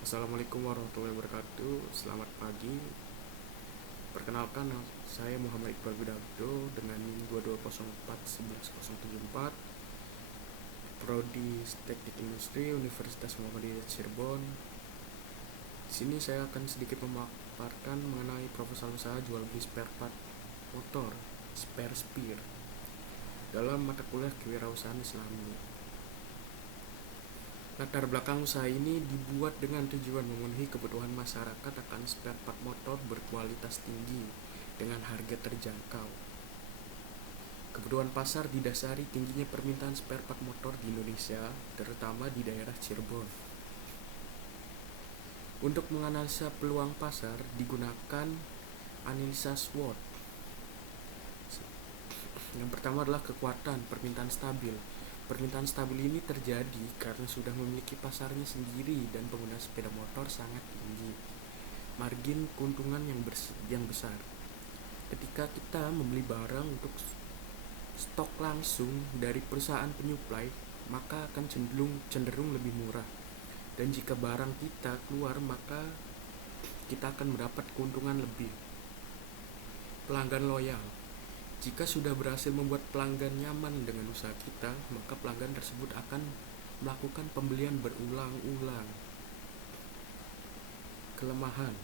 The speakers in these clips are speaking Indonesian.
Assalamualaikum warahmatullahi wabarakatuh. Selamat pagi. Perkenalkan, saya Muhammad Iqbal Bidabdo dengan NIM 22041174, Prodi Teknik Industri Universitas Muhammadiyah Cirebon. Di sini saya akan sedikit memaparkan mengenai proposal usaha jual beli spare part motor, spare spear, dalam mata kuliah kewirausahaan Islami. Latar belakang usaha ini dibuat dengan tujuan memenuhi kebutuhan masyarakat akan spare part motor berkualitas tinggi dengan harga terjangkau. Kebutuhan pasar didasari tingginya permintaan spare part motor di Indonesia, terutama di daerah Cirebon. Untuk menganalisa peluang pasar digunakan analisa SWOT. Yang pertama adalah kekuatan permintaan stabil. Permintaan stabil ini terjadi karena sudah memiliki pasarnya sendiri dan pengguna sepeda motor sangat tinggi. Margin keuntungan yang besar. Ketika kita membeli barang untuk stok langsung dari perusahaan penyuplai, maka akan cenderung lebih murah. Dan jika barang kita keluar, maka kita akan mendapat keuntungan lebih. Pelanggan loyal. Jika sudah berhasil membuat pelanggan nyaman dengan usaha kita, maka pelanggan tersebut akan melakukan pembelian berulang-ulang. Kelemahan.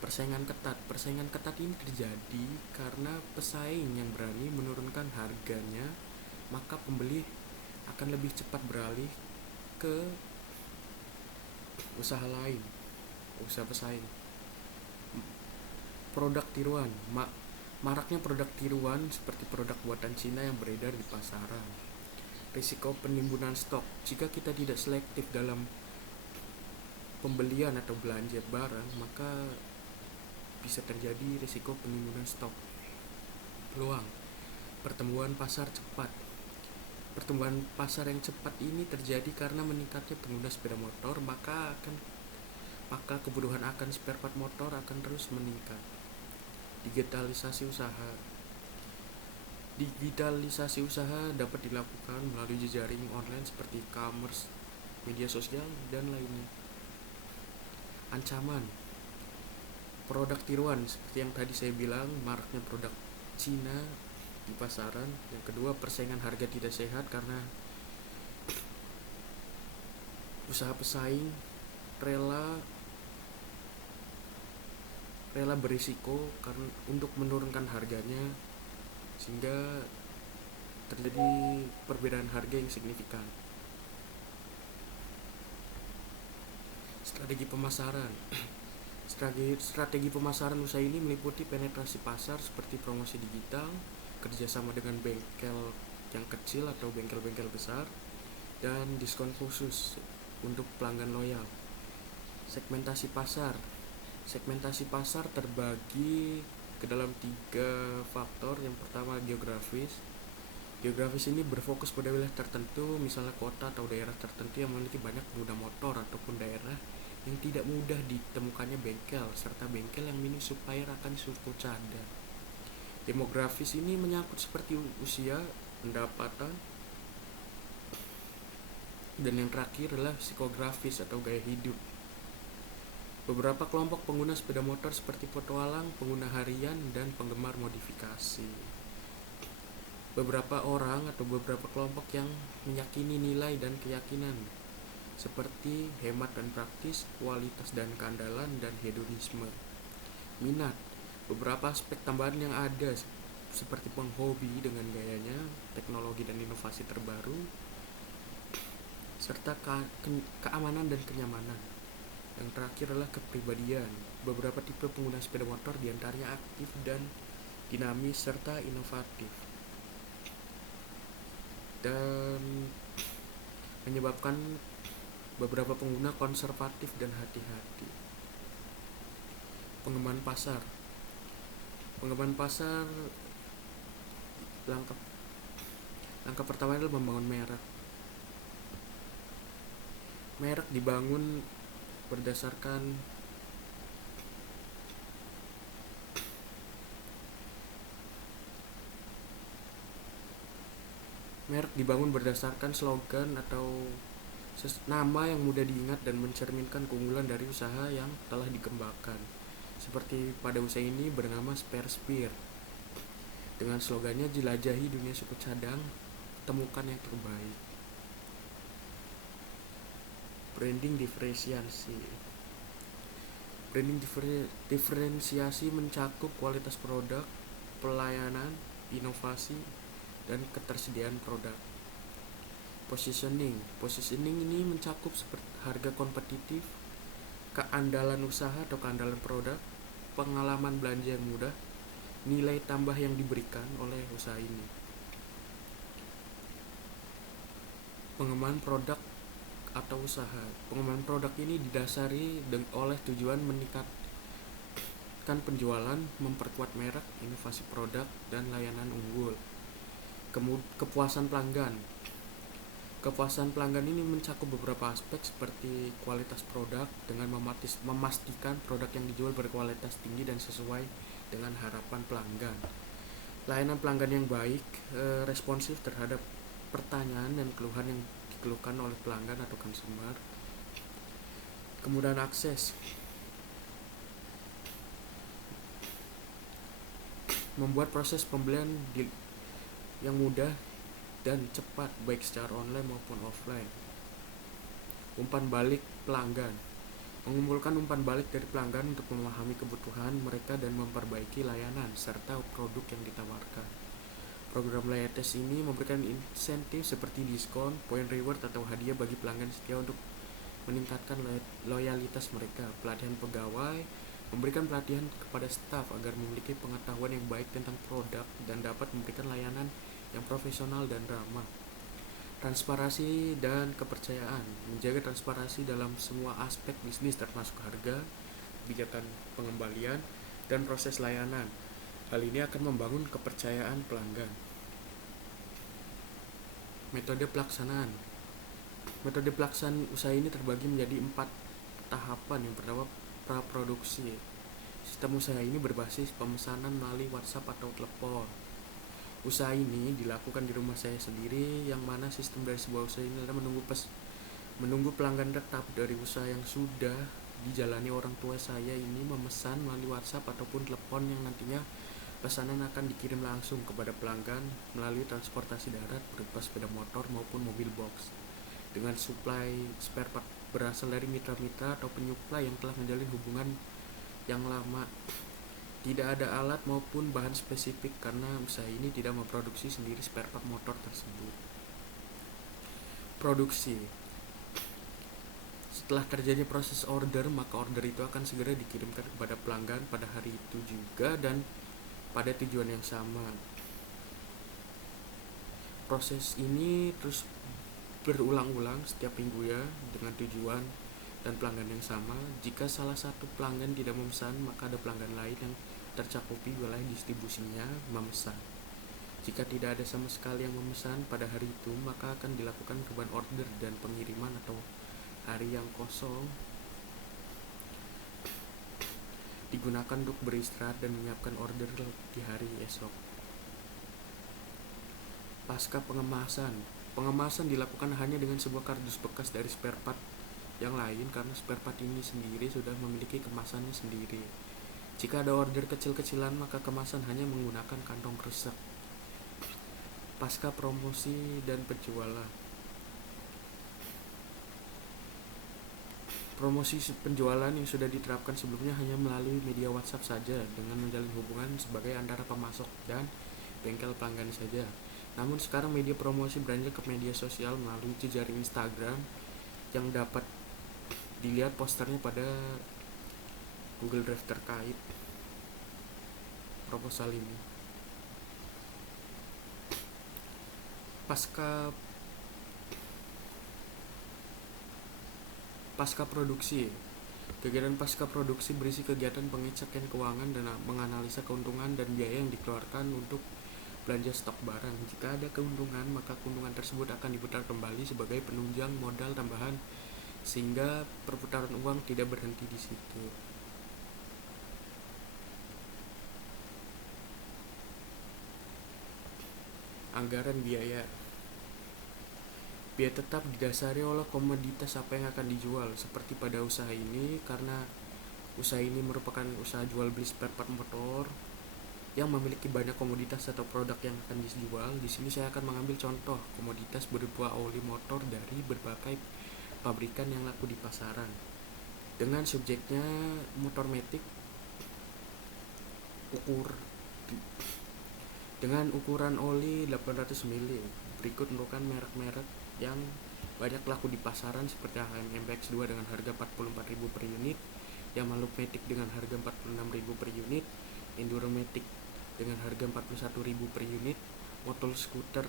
Persaingan ketat. Persaingan ketat ini terjadi karena pesaing yang berani menurunkan harganya, maka pembeli akan lebih cepat beralih ke usaha lain, usaha pesaing. Produk tiruan. Maraknya produk tiruan seperti produk buatan Cina yang beredar di pasaran. Risiko penimbunan stok. Jika kita tidak selektif dalam pembelian atau belanja barang, maka bisa terjadi risiko penimbunan stok. Peluang. Pertumbuhan pasar cepat. Pertumbuhan pasar yang cepat ini terjadi karena meningkatnya pengguna sepeda motor, maka kebutuhan akan spare part motor akan terus meningkat. Digitalisasi usaha. Digitalisasi usaha dapat dilakukan melalui jejaring online seperti e-commerce, media sosial, dan lainnya. Ancaman. Produk tiruan seperti yang tadi saya bilang, maraknya produk Cina di pasaran. Yang kedua, persaingan harga tidak sehat karena usaha pesaing rela berisiko karena untuk menurunkan harganya, sehingga terjadi perbedaan harga yang signifikan. Strategi pemasaran. Strategi pemasaran usaha ini meliputi penetrasi pasar seperti promosi digital, kerjasama dengan bengkel yang kecil atau bengkel-bengkel besar, dan diskon khusus untuk pelanggan loyal. Segmentasi pasar. Segmentasi pasar terbagi ke dalam 3 faktor. Yang pertama, geografis. Geografis ini berfokus pada wilayah tertentu, misalnya kota atau daerah tertentu yang memiliki banyak pengguna motor, ataupun daerah yang tidak mudah ditemukannya bengkel, serta bengkel yang minim supplier akan suku cadang. Demografis ini menyangkut seperti usia, pendapatan, dan yang terakhir adalah psikografis atau gaya hidup. Beberapa kelompok pengguna sepeda motor seperti petualang, pengguna harian, dan penggemar modifikasi. Beberapa orang atau beberapa kelompok yang meyakini nilai dan keyakinan seperti hemat dan praktis, kualitas dan keandalan, dan hedonisme. Minat. Beberapa aspek tambahan yang ada seperti penghobi dengan gayanya, teknologi dan inovasi terbaru, serta keamanan dan kenyamanan. Yang terakhir adalah kepribadian. Beberapa tipe pengguna sepeda motor diantaranya aktif dan dinamis serta inovatif, dan menyebabkan beberapa pengguna konservatif dan hati-hati. Pengembangan pasar. Pengembangan pasar, langkah pertama adalah membangun merek. Merek dibangun berdasarkan slogan atau Nama yang mudah diingat dan mencerminkan keunggulan dari usaha yang telah dikembangkan. Seperti pada usaha ini bernama Spare Spear. Dengan slogannya jelajahi dunia suku cadang, temukan yang terbaik. Branding diferensiasi. Branding diferensiasi mencakup kualitas produk, pelayanan, inovasi, dan ketersediaan produk. Positioning ini mencakup seperti harga kompetitif, keandalan usaha atau keandalan produk, pengalaman belanja yang mudah, nilai tambah yang diberikan oleh usaha ini. Pengembangan produk atau usaha. Pengembangan produk ini didasari oleh tujuan meningkatkan penjualan, memperkuat merek, inovasi produk, dan layanan unggul. Kepuasan pelanggan. Kepuasan pelanggan ini mencakup beberapa aspek seperti kualitas produk dengan memastikan produk yang dijual berkualitas tinggi dan sesuai dengan harapan pelanggan. Layanan pelanggan yang baik, responsif terhadap pertanyaan dan keluhan yang dikeluhkan oleh pelanggan atau consumer. Kemudahan akses. Membuat proses pembelian yang mudah dan cepat baik secara online maupun offline. Umpan balik pelanggan. Mengumpulkan umpan balik dari pelanggan untuk memahami kebutuhan mereka dan memperbaiki layanan serta produk yang ditawarkan. Program loyalitas ini memberikan insentif seperti diskon, poin reward atau hadiah bagi pelanggan setia untuk meningkatkan loyalitas mereka. Pelatihan pegawai, memberikan pelatihan kepada staf agar memiliki pengetahuan yang baik tentang produk dan dapat memberikan layanan yang profesional dan ramah. Transparansi dan kepercayaan, menjaga transparansi dalam semua aspek bisnis termasuk harga, kebijakan pengembalian, dan proses layanan. Hal ini akan membangun kepercayaan pelanggan. Metode pelaksanaan. Metode pelaksanaan usaha ini terbagi menjadi 4 tahapan. Yang pertama, praproduksi. Sistem usaha ini berbasis pemesanan melalui WhatsApp atau telepon. Usaha ini dilakukan di rumah saya sendiri, yang mana sistem dari sebuah usaha ini adalah menunggu pelanggan tetap dari usaha yang sudah dijalani orang tua saya ini memesan melalui WhatsApp ataupun telepon, yang nantinya pesanan akan dikirim langsung kepada pelanggan melalui transportasi darat berupa sepeda motor maupun mobil box. Dengan suplai spare part berasal dari mitra-mitra atau penyuplai yang telah menjalin hubungan yang lama. Tidak ada alat maupun bahan spesifik karena usaha ini tidak memproduksi sendiri spare part motor tersebut. Produksi. Setelah terjadi proses order, maka order itu akan segera dikirimkan kepada pelanggan pada hari itu juga dan pada tujuan yang sama. Proses ini terus berulang-ulang setiap minggu ya, dengan tujuan dan pelanggan yang sama. Jika salah satu pelanggan tidak memesan, maka ada pelanggan lain yang tercakupi wilayah distribusinya memesan. Jika tidak ada sama sekali yang memesan pada hari itu, maka akan dilakukan perubahan order dan pengiriman atau hari yang kosong digunakan untuk beristirahat dan menyiapkan order di hari esok. Pasca pengemasan. Pengemasan dilakukan hanya dengan sebuah kardus bekas dari spare part yang lain karena spare part ini sendiri sudah memiliki kemasannya sendiri. Jika ada order kecil-kecilan, maka kemasan hanya menggunakan kantong kresek. Pasca promosi dan penjualan. Promosi penjualan yang sudah diterapkan sebelumnya hanya melalui media WhatsApp saja, dengan menjalin hubungan sebagai antara pemasok dan bengkel pelanggan saja. Namun sekarang media promosi beranjak ke media sosial melalui jejaring Instagram yang dapat dilihat posternya pada Google Drive terkait proposal ini. Pasca produksi. Kegiatan pasca produksi berisi kegiatan pengecekan keuangan dan menganalisa keuntungan dan biaya yang dikeluarkan untuk belanja stok barang. Jika ada keuntungan, maka keuntungan tersebut akan diputar kembali sebagai penunjang modal tambahan sehingga perputaran uang tidak berhenti di situ. Anggaran biaya. Biaya tetap didasari oleh komoditas apa yang akan dijual. Seperti pada usaha ini, karena usaha ini merupakan usaha jual beli spare part motor yang memiliki banyak komoditas atau produk yang akan dijual. Di sini saya akan mengambil contoh komoditas berupa oli motor dari berbagai pabrikan yang laku di pasaran. Dengan subjeknya motor matic dengan ukuran oli 800 ml. Berikut merupakan merek-merek yang banyak laku di pasaran seperti HM MPX2 dengan harga 44.000 per unit, Yamaha Matic dengan harga 46.000 per unit, Enduro Matic dengan harga 41.000 per unit, Motul Scooter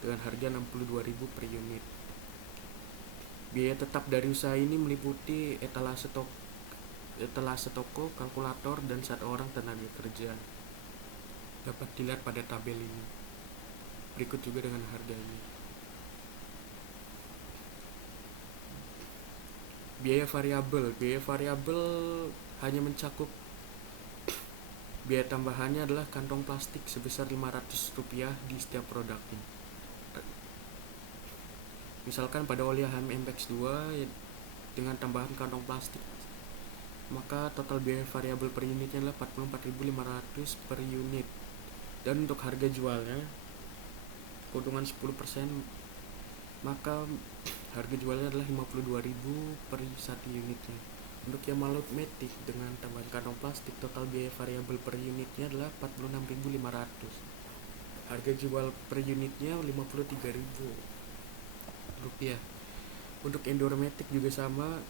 dengan harga 62.000 per unit. Biaya tetap dari usaha ini meliputi etalase toko, kalkulator, dan 1 orang tenaga kerja. Dapat dilihat pada tabel ini. Berikut juga dengan harganya. Biaya variabel hanya mencakup biaya tambahannya adalah kantong plastik sebesar Rp500 di setiap produknya. Misalkan pada oli HM MPX2 dengan tambahan kantong plastik, maka total biaya variabel per unitnya adalah 44.500 per unit. Dan untuk harga jualnya keuntungan 10%, maka harga jualnya adalah 52.000 per 1 unitnya. Untuk Yamaha Matic dengan tambahan kantong plastik, total biaya variabel per unitnya adalah 46.500. Harga jual per unitnya 53.000 rupiah. Untuk Enduro Matic juga sama,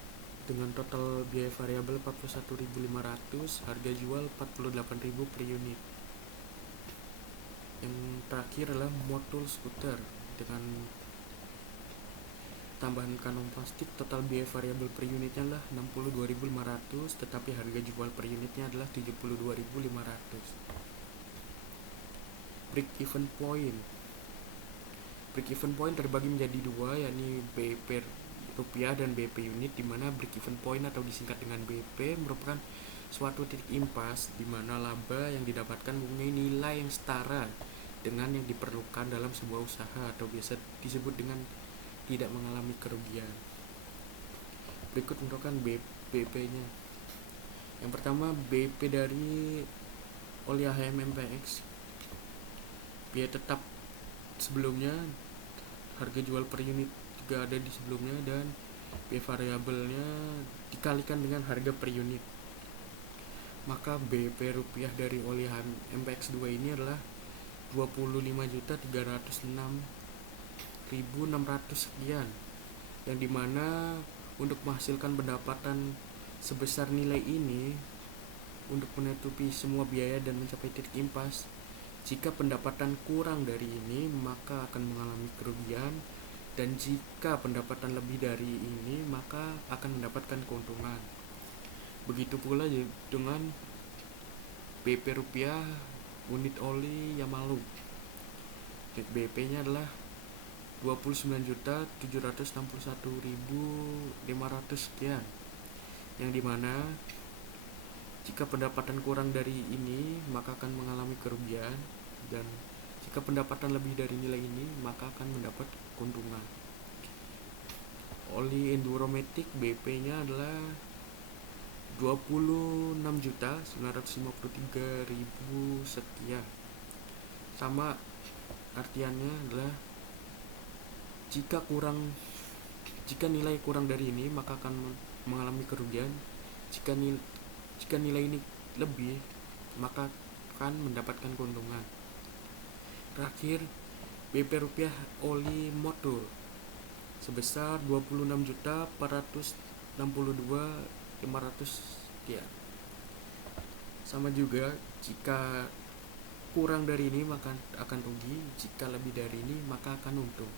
dengan total biaya variabel 41.500, harga jual 48.000 per unit. Yang terakhir adalah Motul Scooter dengan tambahan kantong plastik, total biaya variabel per unitnya adalah 62.500, tetapi harga jual per unitnya adalah 72.500. Break even point terbagi menjadi 2, yakni BP rupiah dan BP unit, di mana break even point atau disingkat dengan BP merupakan suatu titik impas di mana laba yang didapatkan mempunyai nilai yang setara dengan yang diperlukan dalam sebuah usaha, atau biasa disebut dengan tidak mengalami kerugian. Berikut merupakan BP-nya. Yang pertama, BP dari oli HM MPX. Biaya tetap sebelumnya, harga jual per unit juga ada di sebelumnya, dan biaya variabelnya dikalikan dengan harga per unit. Maka BP rupiah dari oli MPX2 ini adalah 25.306.600 sekian, yang dimana untuk menghasilkan pendapatan sebesar nilai ini untuk menutupi semua biaya dan mencapai titik impas. Jika pendapatan kurang dari ini, maka akan mengalami kerugian, dan jika pendapatan lebih dari ini, maka akan mendapatkan keuntungan. Begitu pula dengan BP rupiah unit oli Yamaha. BP-nya adalah 29.761.500 sekian, yang dimana jika pendapatan kurang dari ini, maka akan mengalami kerugian, dan jika pendapatan lebih dari nilai ini, maka akan mendapat keuntungan. Oli Enduro Matic BP-nya adalah 26.953.000 sekian. Sama artiannya adalah jika nilai kurang dari ini, maka akan mengalami kerugian. Jika nilai ini lebih, maka akan mendapatkan keuntungan. Terakhir, BP rupiah oli motor sebesar 26.462.500 ya. Sama juga, jika kurang dari ini maka akan rugi, jika lebih dari ini maka akan untung.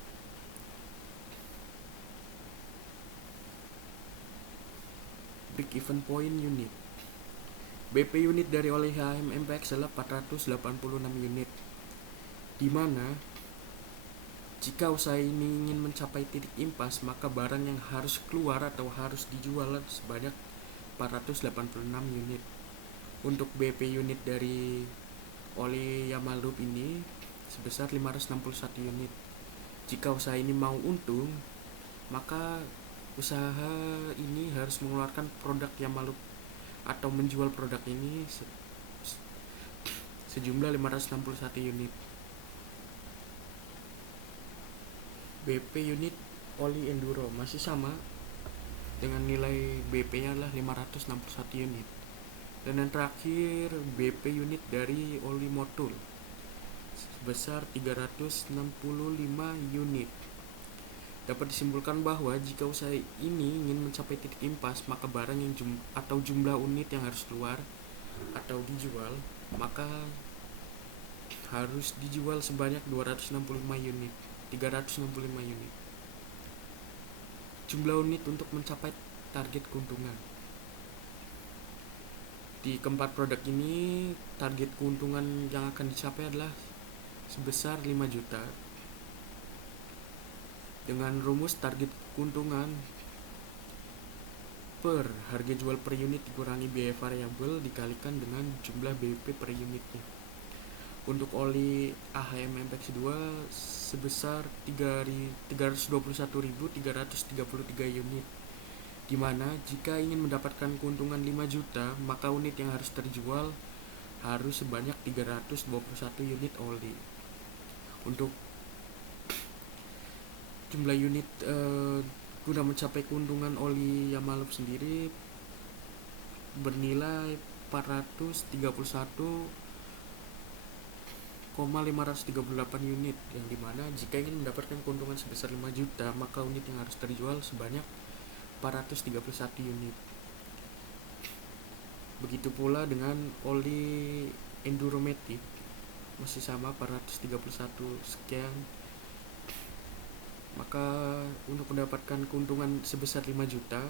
Break even point unit. BP unit dari oli HM MPX adalah 486 unit, di mana jika usaha ini ingin mencapai titik impas, maka barang yang harus keluar atau harus dijual sebanyak 486 unit. Untuk BP unit dari oli Yamaha ini sebesar 561 unit. Jika usaha ini mau untung, maka usaha ini harus mengeluarkan produk yang malu atau menjual produk ini sejumlah 561 unit. BP unit oli enduro masih sama dengan nilai BP-nya adalah 561 unit. Dan yang terakhir BP unit dari oli motul sebesar 365 unit. Dapat disimpulkan bahwa jika usaha ini ingin mencapai titik impas, maka barang yang atau jumlah unit yang harus keluar atau dijual, maka harus dijual sebanyak 265 unit, 365 unit. Jumlah unit untuk mencapai target keuntungan. Di keempat produk ini, target keuntungan yang akan dicapai adalah sebesar 5 juta. Dengan rumus target keuntungan per harga jual per unit dikurangi biaya variabel dikalikan dengan jumlah BP per unitnya. Untuk oli AHM MPX 2 sebesar 321.333 unit, dimana jika ingin mendapatkan keuntungan 5 juta, maka unit yang harus terjual harus sebanyak 321 unit oli. Untuk jumlah unit guna mencapai keuntungan oli Yamalop sendiri bernilai 431,538 unit, yang dimana jika ingin mendapatkan keuntungan sebesar 5 juta, maka unit yang harus terjual sebanyak 431 unit. Begitu pula dengan oli Enduromatic masih sama 431 sekian. Maka untuk mendapatkan keuntungan sebesar 5 juta,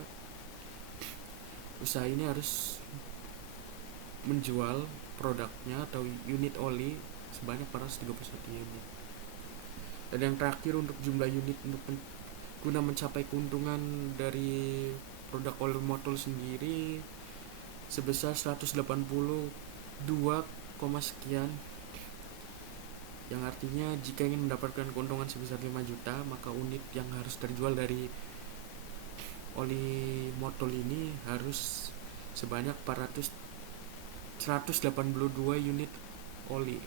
usaha ini harus menjual produknya atau unit oli sebanyak 431 unit. Dan yang terakhir untuk jumlah unit untuk guna mencapai keuntungan dari produk oli motul sendiri sebesar 182, sekian, yang artinya jika ingin mendapatkan keuntungan sebesar 5 juta, maka unit yang harus terjual dari oli motul ini harus sebanyak 182 unit oli.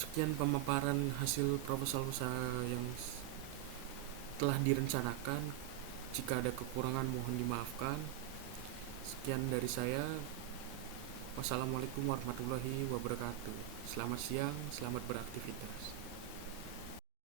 Sekian pemaparan hasil proposal usaha yang telah direncanakan. Jika ada kekurangan mohon dimaafkan. Sekian dari saya. Wassalamualaikum warahmatullahi wabarakatuh. Selamat siang, selamat beraktivitas.